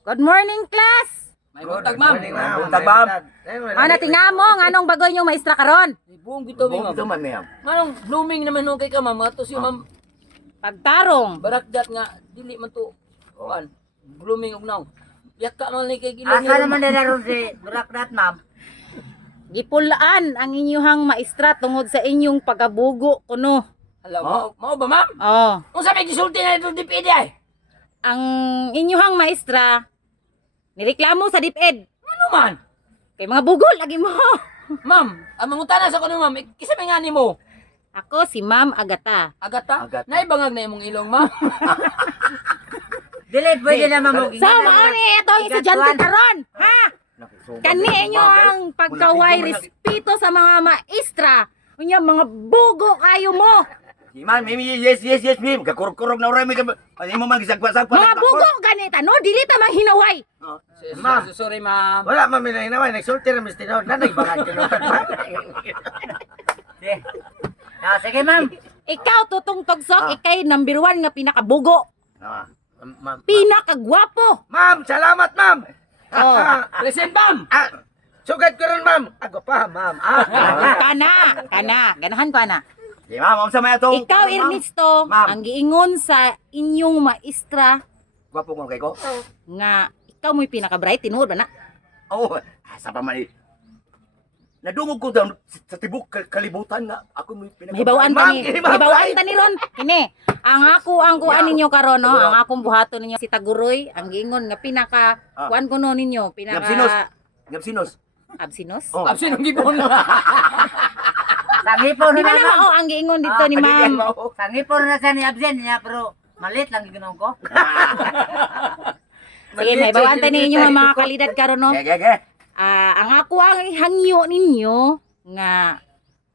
Good morning, class! May buntag, ma'am. Buntag, ma'am. Ano, tingnan mo, anong bagoy yung maestra karon? Buong gito, ma'am. Ito man, ma'am. Manong blooming naman nung kay ka, ma'am. Ato si ma'am. Pagtarong. Barakdat nga, dili man to. Kuan. Blooming og naw. Yaka man ni kay gilang. Asa naman nila ron si Burakdat, ma'am? Gipulaan ang inyuhang maestra tungod sa inyong pagabugo kuno. Hala, mao ba, ma'am? Oh, Kung sabi gisulti na ito DPD ay. ang inyuhang maestra nireklamo sa DepEd. Ano man? Kay mga bugol lagi mo. Ma'am, ang mangutana sa kuno, ma'am. Kisa may ngani mo. Ako si Ma'am Agata. Agata? Agata. Naibangag na imong ilong, ma'am. Dili, pwede naman mo. So, mao ni ito ang estudyante karon, ha? Kani inyo ang pagkaway respeto sa mga maestra. Unya mga bugo kayo mo. Si ma'am, yes, ma'am. Kakurog-kurog na oray, ma'am. Ano mo magisagpa-sagpa? Mga bugo ganita no, dili ta mahinaway. Ma'am. Sorry, ma'am. Wala, ma'am, naman. Nagsulti na, Mr. Nod. Nanay, baka kinunod, ma'am. Sige, ma'am. Ikaw tutong tugsok, ikay number 1 nga pinakabugo. Ma'am, Pinakagwapo. ma'am, salamat, ma'am. Oh. Present, ma'am. Sugad ko rin, ma'am. Ako pa, ma'am. Kana, ganahan ko ana. Si ma'am, ang samay atong... Ikaw Ernesto, Ma'am. ang giingon sa inyong maestra Gwapo ko kay ko. nga ikaw mo'y pinaka-bright tinuod ba na? Oo, sa pamanit. Nadungog ko daw sa tibok kalibutan nga ako may Mahibawaan ta ni, mahibawaan ta ni ron. Kini, ang kuan ninyo karon no, ang akong buhaton ninyo si Taguroy, ang giingon nga pinaka kuan kuno ninyo, Ngapsinos. pinaka Ngapsinos. absinos. Oh. Absent ang gibon. Sangipon Di na ba na ma'am. mao ang giingon dito ni ma'am? Sangipon na siya ni Absen niya, pero malit lang ginom ko. Sige, mahibawaan ta ninyo mga kalidad karon no. Ge. Ang ako ang hangyo ninyo nga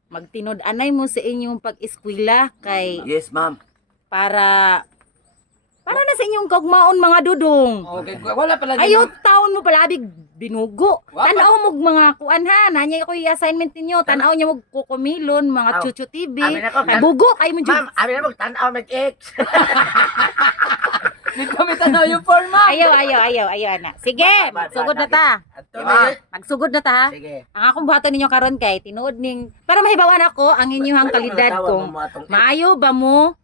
magtinud-anay mo sa inyong pag-eskwela kay Yes, ma'am. para na sa inyong kagmaon mga dudong. Okay, wala pala. Ayaw taon mo palabig binugo. Wa- Tanaw mo mga kuan ha, nanya ko yung assignment ninyo. Tanaw niyo mo kukumilon mga Aw. chuchu TV. Amin ako, Ay bugo kay mo jud. Ma'am, amin na mag-tanaw mag-X. Dito kami tanaw yung form, ma'am. Ayaw ana. Sige, magsugod na ta. Magsugod na ta ha. Sige. Ang akong buhaton ninyo karon kay tinuod ning para mahibawan ako ang inyong kalidad kung maayo ba mo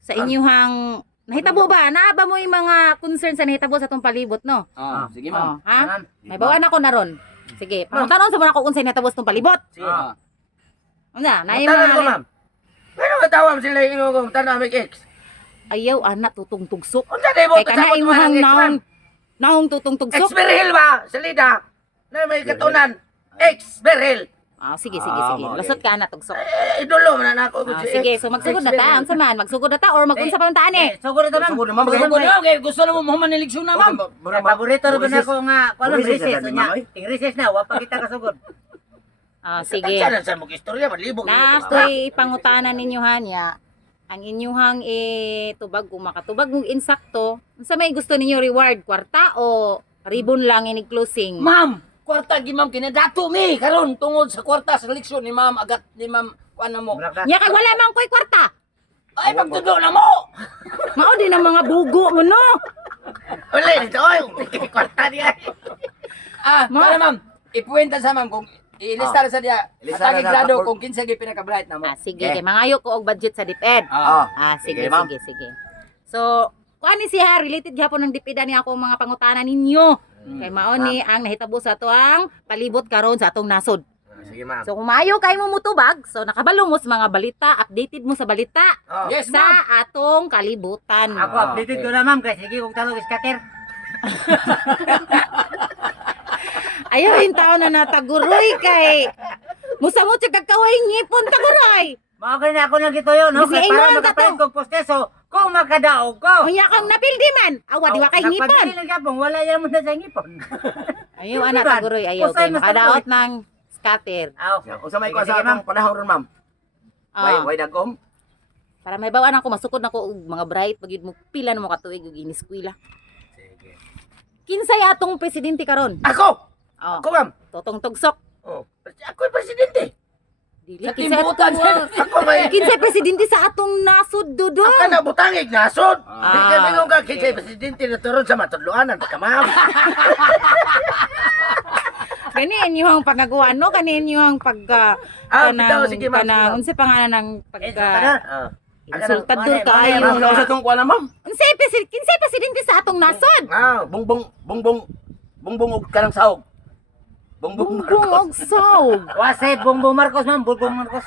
sa inyong nahitabo ba? Naa ba mo yung mga concern sa nahitabo sa tong palibot no? Sige, Oh, ma'am. ha? Ma'am. Mahibawan ako na ron. Sige, pangutanong sa mga kung unsay nahitabo sa tong palibot. Sige. Una, na yung Tanong ko, mga ma'am. Pero matawam sila yung kung tanaw mag-X. ayaw ana tutong tugsok. Unsa day mo Kay kana imong naong tutong tugsok. X-Berhil ba? Salida. Na may katunan. X-Berhil. Sige. Okay. Lusot ka ana tugsok. Idolo man na ako. Sige, so magsugod na ta. Unsa man? Magsugod na ta or magunsa pa man taan eh? Sugod ito, ma'am. Sugod na, ma'am. Gusto na, okay. Gusto na mo maniligsyon na, ma'am. Paborito rin na ako nga. Kung Recess recess na, niya. ma'am, eh. Ting recess na. Wapa kita kasugod. Sige. Sana sa mong istorya. Malibog. Nastoy pangutanan ninyo hanya ang inyuhang tubag kung makatubag mong insakto. Unsa may gusto ninyo reward? Kwarta o ribbon lang inig closing? Ma'am, kwarta gi ma'am kinadato mi karon tungod sa kwarta sa leksyon ni ma'am agat ni ma'am kuan na mo. Nya kay wala man ko'y kwarta. Ay pagtudo na mo. Mao din ang mga bugo mo no. Uli, dito. Oy, kwarta niya. Para ma'am, ipuwenta sa ma'am kung ilistar sa dia. Ilistar Atagi na grado sa- kung kinsa gi pinaka-bright na mo. Sige, kay mangayo ko og budget sa DepEd. Sige, Sige, ma'am. sige. So, kuan ni siya related gyapon ng DepEd ani ako mga pangutanan ninyo. Kay mao ni ang nahitabo sa tuang palibot karon sa atong nasod. Sige, ma'am. So kung maayo kay mo mutubag, so nakabalo mo sa mga balita, updated mo sa balita Yes, sa ma'am. atong kalibutan. Ako, updated ko na, ma'am. Kasi sige, kung talong iskater. Ayaw yung tao na nataguroy kay musamot siya kagkaway ngipon taguroy. Mga na ako nagito yun, no? Kasi Kaya para ingon ka makapayag to. kong posteso, kung makadaog ko. Unya kang napildi man. Awa di wa kay ngipon. Nagpagdili lang kapong, wala yan mo na sa ngipon. Ayaw ana taguroy ayaw Kusay kay mas makadaot ng scatter. Aw. Unsa may Sige, ko sige, sa ma'am. atong panahon ron, ma'am? Ah, Why dagom? para may bawaan ako masukod nako og mga bright pagid mo pila na mo katuig og iniskwela. Sige. Kinsay atong presidente karon? Ako! Oh, Ako, ma'am. totong tugsok. Oh. Ako yung presidente. Dili Sa kinsa timbutan. Ako may kinsay presidente sa atong nasod dudong. ka na butangig nasod. Ah. Di ka mingon ka kinsay presidente na turon sa matudluanan pagka ma'am. Kanin yung pagagawa no, kanin yung pagka bitaw, sige, ma'am, sige, ma'am. unsa pangalan ng pagka Ah. insultador Ano, kaayo. Ano sa usa tong kuan na ma'am? Kinsay presidente sa atong nasod? Ah, Bongbong og kanang sahog. Bongbong Bongbong og sawg. Wasay Bongbong Marcos, ma'am. Bongbong Marcos.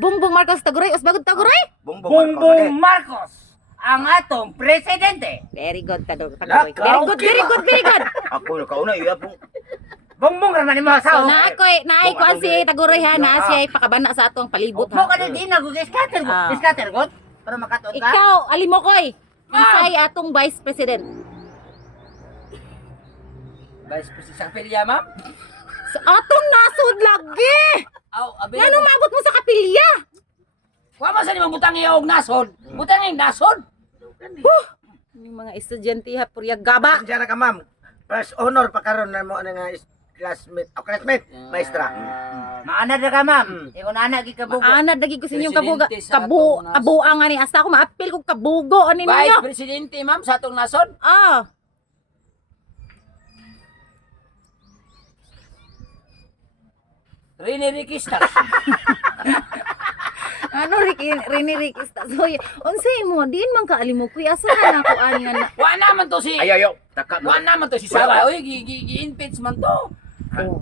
Bongbong Marcos Taguray, Usbagod Taguray. Bongbong Marcos. Ang atong presidente. Very good Taguray. Very Lakaw, good, very good, very good. Ako nakauna iya pong Bongbong raman mo So sa. naay ko ang si Taguray ha na siya ay pakabana sa atong palibot Mo ha. ka din na scatter go. Ah. Scatter go. Para makatuon ka. Ikaw, alimokoy. Kinsay atong vice president? Vice President sa pilya, ma'am. Sa atong nasod lagi. Aw, abi. Ngano maabot mo sa kapilya? Wa man sa nimong butang iyo og nasod. Butang ing nasod. Yung mga estudyante ha purya gaba. Diyan na ka ma'am. First honor pa karon na mo nga classmate, maestra. Maana na ka, ma'am. Ingon ana gi kabugo. Ana dagi ko sa inyong kabuga. Presidente sa atong nasod. Kabuang ani asa ako maapil kog kabugo ani Vice ninyo. Presidente, ma'am, sa atong nasod. Ah. Rini Riquistas. Ano Rini Ricky Stasoy. Unsay mo din man kaalimukoy asa na ako ani nga. Wa naman to si ayaw. Taka mo. Wa naman to si Sara. Oy, gi-impeach man to. Oh.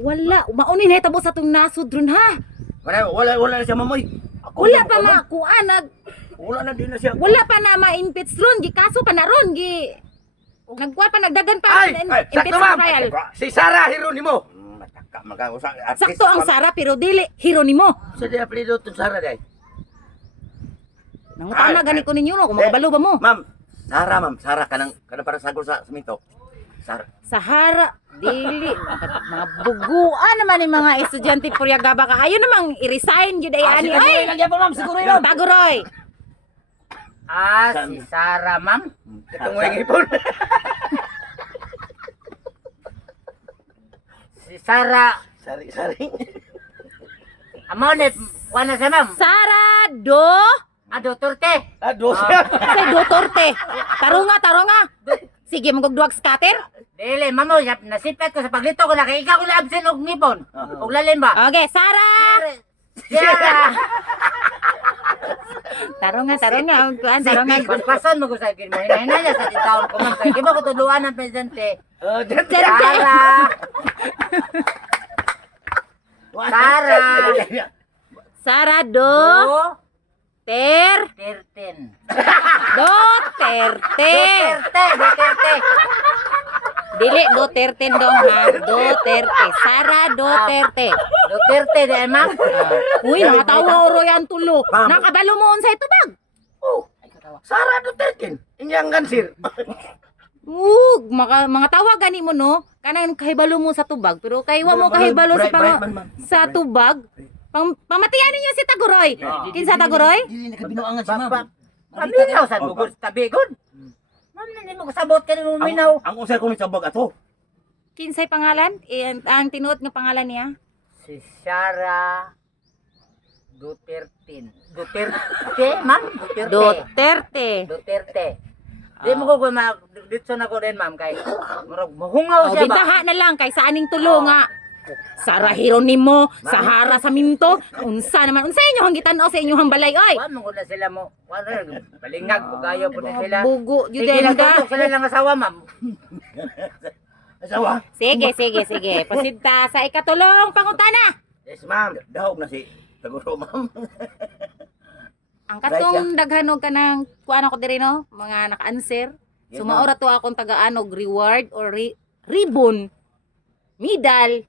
Wala, mauni na hitabo sa tong nasod ron ha. Wala na siya mamoy. Wala pa na kuan Wala na din na siya. wala pa na ma-impeach ron, gi kaso pa na ron, gi nagkuha pa nagdagan pa Ay, ang sakto impeachment ma'am. trial. Si Sarah Hironimo. Mataka magausa. Sakto ang Sara pero dili hero nimo. Sa di apelido tong Sarah day. Nangutana gani ko ninyo no, kung makabalo ba mo? Ma'am, Sara kanang para sagol sa semento. Sara. Sahara, dili mga buguan naman yung mga estudyante purya gaba ka. Ayaw namang i-resign gyud ay ani Siguro ay. lang gyapon, ma'am, siguro lang. Taguroy. Si Sara, ma'am. Itong wing ipon. Si Sara. Sari. Amo ni kuana sa ma'am. Sara do Duterte. Dos. say Duterte. Tarunga. Sige magugduwag scatter. Dili, mamo, nasipet ko sa paglito ko na kay ikaw ko na absent og ngipon. Og lalin ba? Okay, Sara. Sara. Tarunga. Tarunga. Paspason mo ko sa akin mo. Hinahinaya sa titaon ko man. Kaya di ba ko tuluan ng presidente? Duterte. Sara. Sara. Sara do Terten. Duterte. Duterte. Dili Duterte dong ha. Duterte. Sara Duterte. Duterte di ma'am. Uy, nakatawa oro yan tulo. Ma'am. Nakabalo mo unsay tubag. Oh, Sarah Duterte. Inyang gansir. Mga tawa gani mo no. Kanang kahibalo mo sa tubag pero kay wa mo kahibalo sa tubag. Pamatian ninyo si Taguroy. Kinsa Taguroy? Dili nakabinuangan si ma'am. Paminaw sa bugod tabigod. Ma'am, hindi mo kasabot ka rin uminaw. Ang usay ko ni sabag ato. Kinsay pangalan? Ang tinuod nga pangalan niya? Si Sara Duterte. Duterte, ma'am? Duterte. Duterte. Di mo ko dito na ko din, ma'am, kay murag mahungaw O, siya ba? bintaha na lang kay sa aning tulo nga. Sara Hironimo, Sahara Saminto, unsa naman, unsa inyo hanggitan o sa inyong balay, oy. Wan mo na sila mo. Wan balingag po kayo po na sila. Bugo, Sige Judenda. lang tutok sila lang asawa, ma'am. Asawa. Sige. Pasidta sa ikatulong pangutana. Yes, ma'am. Dahog na si Taguro, ma'am. Ang katong daghanog ka ng kuan ako diri no, mga naka-answer. Yes, Sumaora to akong tagaanog reward or ribbon, medal,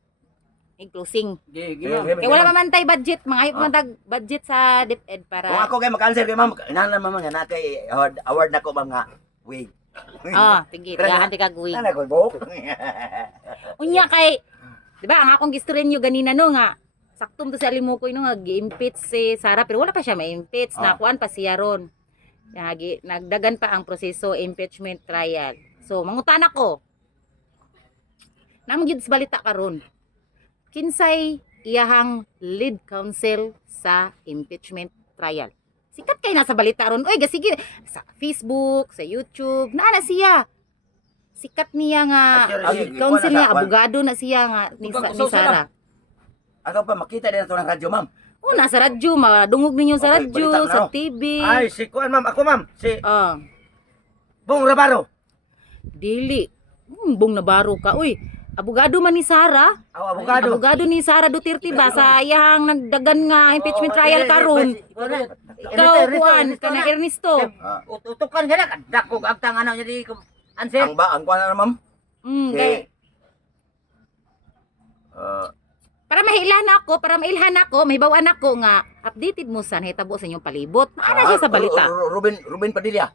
closing. Kaya wala mamantay budget, mga ayok man budget sa DepEd Kung para ako kay mag-answer kay ma'am, inahan ma'am nga na kay award na ko ma'am nga wig. tige, tigahan kag wig. Ana ko buhok. Unya kay, di ba, ang akong gistorya ganina no nga, saktom to sa Alimukoy no nga, gi-impeach si Sara, pero wala pa siya ma-impeach, nakuan pa siya ron. Nagdagan pa ang proseso, impeachment trial. So, mangutan ako. Namagyud sa balita karon. Kinsay iyahang lead counsel sa impeachment trial. Sikat kay nasa balita ron. Oy, sige sa Facebook, sa YouTube, naa na siya. Sikat niya nga Ah, lead sige, counsel wala niya, sa- abogado na siya nga ni Sara. Ako pa makita din ito ng radyo, ma'am. Oh, nasa radyo, madungog ninyo sa Okay, radyo, balita na, sa no? TV. Ay, si Kuan ma'am. Ako ma'am. Si Ah, Bong Rabaro. dili. Bong nabaro ka. Uy, abogado man ni Sara. Aw, abogado. Abogado ni Sara Duterte ba sa iyang nagdagan nga impeachment trial karon. Ikaw, Juan, kanang Ernesto. Ah, Utukan ka na. Dako agtang ano niya di ko. Answer. ang kuha na, ma'am. Kay, Ah, para mailhan ako, may bawaan ako nga updated mo sa nahitabo sa inyong palibot. Ana siya sa balita. Ruben Padilla.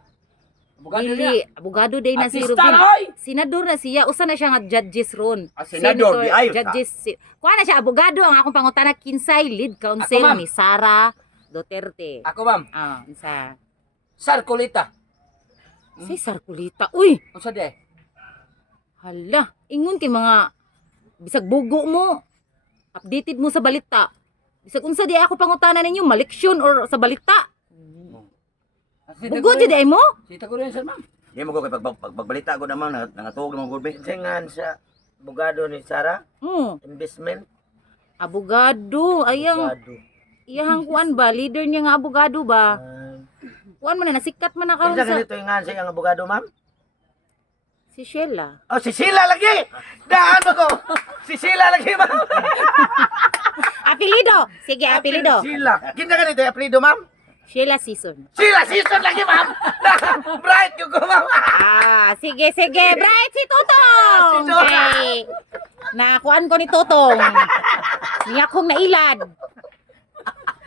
Abogado niya. Dili, abogado day na si Artista, Ruben. oy! Senador na siya, usa na siya nga judges ron. Senador, di ayos, judges. Kuha na siya abogado ang akong pangutana kinsay lead counsel Ako, ma'am. ni Sara Duterte. Ako ma'am, Sa Sarcolita. si Sarkulita. Uy, Unsa de? hala, ingon kay mga bisag bugo mo. Updated mo sa balita. Bisag unsa di ako pangutana ninyo, maliksyon or sa balita. Bugo di ay mo? Sita ko rin sir ma'am. Di mo ko kay pagbalita ko naman nangatog naman gulbe. Singan sa abogado ni Sara. Investment. Abogado, ayang Abogado. iyang kuan ba, leader niya nga abogado ba? Kuan man na nasikat man na karon Kinsa sa ganito yung nga sa iyang abogado ma'am? si Sheila. Oh, si Sheila lagi! Daan ba ko? Si Sheila lagi ma'am! Apelido. Sige, apelido. Sheila. Kinsa ganito yung apelido ma'am? Sheila Season. Sheila season lagi ma'am! Bright yung ko ma'am! Sige, bright si Totong. Si Totong. Okay. Nakuan ko ni Totong. Niya kong nailad.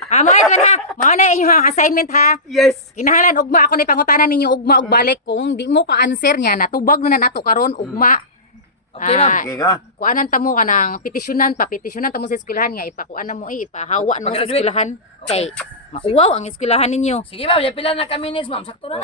Mo ito ha. Mao na inyong assignment ha. Yes! Kinahanglan ugma ako ni pangutanan ninyo ugma ug balik kung di mo ka answer niya natubag na nato karon ugma. Okay ma'am. Okay ka? Kuanan ta mo kanang petisyonan ta mo sa eskwelahan nga ipakuan na mo ipahawa na mo sa Pag-graduate. eskwelahan kay mauwaw ang eskwelahan ninyo. Sige ma'am, pila na kami minutes ma'am. Sakto na.